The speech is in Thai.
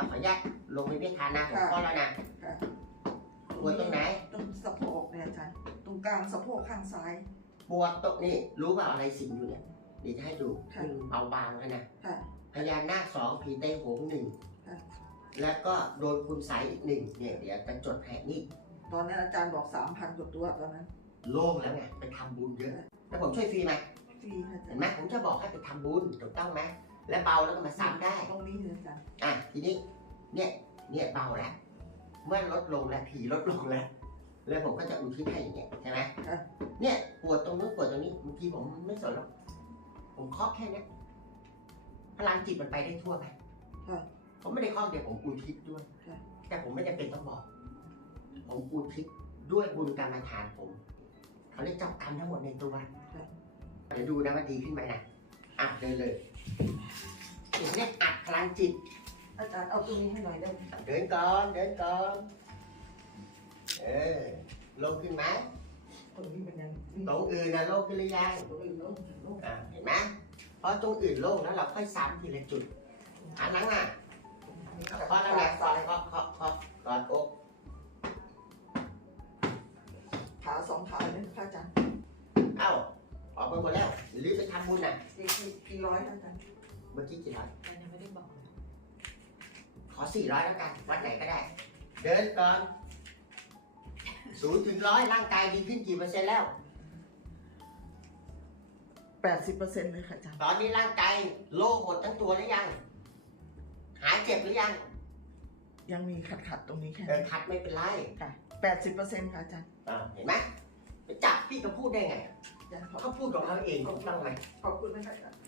เอาขออนุญาตลงไปไม่ทานนะผมค่ะก็แล้วนะค่ะปวดตรงไหน ตรงสะโพกเนี่ยอาจารย์ตรงกลางสะโพกข้างซ้าย ปวดตรงนี่รู้เปล่าอะไรสิงอยู่เนี่ยเดี๋ยวจะให้ดูค่ะ เอาบางแล้วนะค่ะ พญานาคสองผีไต้หงหนึ่งค่ะ แล้วก็โดนคุณใสยอีกหนึ่งเนี่ยเดี๋ยวจะจดแผนนี่ตอนนั้นอาจารย์บอกสามพันกว่าตัวตอนนั้นโล่งแล้วไงไปทำบุญเยอะแล้วผมช่วยฟรีไหมฟรีค่ะอาจาเห็รนย์ไหมผมจะบอกให้ไปทำบุญถูกต้องไหมและเบาแล้วก็มาซ้ำได้ ตรงนี้เลยอาจารย์ อะ ทีนี้เนี่ยเนี่ยเบาแล้วเมื่อลดลงแล้วผีลดลงแล้วแล้วผมก็จะอุทิศให้อย่างเงี้ยใช่ไหมค่ะเนี่ยปวดตรงนู้นปวดตรงนี้บางทีผมไม่สนหรอกผมเคาะแค่เนี้ยพลังจิตมันไปได้ทั่วไหมค่ะผมไม่ได้เคาะเดียวผมอุทิศด้วยค่ะแต่ผมไม่จำเป็นต้องบอกผมอุทิศด้วยบุญกรรมฐานผมเขาเรียกเจ้ากรรมทั้งหมดในตัวเดี๋ยวดูนะว่าดีขึ้นไหมนะอะเลยเลยอย่างเนี้ยอัดพลังจิต อาจารย์เอาตรงนี้ให้หน่อยได้ไหมเดินก่อนเดินก่อนเออโลงขึ้นไหมตรงนี้เป็นยังตรงอื่นนะโลงขึ้นหรือยังตรงอื่นโล่งโล่งอ่าเห็นไหมเพราะตรงอื่นโล่งแล้วเราค่อยซ้ำทีละจุดอันนั้นน่ะเคาะแล้วนะเคาะเคาะเคาะเคาะกอดอกขาสองขาเลยค่ะอาจารย์เอ้าออกไปหมดแล้วหรือไปทำบุญน่ะกี่กี่กี่ร้อยค่ะอาจารย์เมื่อกี้กี่ร้อยมันยังไม่ได้บอก ขอสี่ร้อยแล้วกัน วัดไหนก็ได้ เดินก่อนศูนย์ถึงร้อยร่างกายดีขึ้นกี่เปอร์เซ็นต์แล้ว แปดสิบเปอร์เซ็นต์เลยค่ะอาจารย์ตอนนี้ร่างกายโล่งหมดทั้งตัวหรือยัง หายเจ็บหรือยังยังมีขัดขัดๆตรงนี้แค่เดินคัดไม่เป็นไรค่ะแปดสิบเปอร์เซ็นต์ค่ะอาจารย์อ่าเห็นไหมไปจับพี่ก็พูดได้ไงอาจารย์ขอบเขาพูดของเขาเองถูกต้องไหมขอบคุณนะคะอาจารย์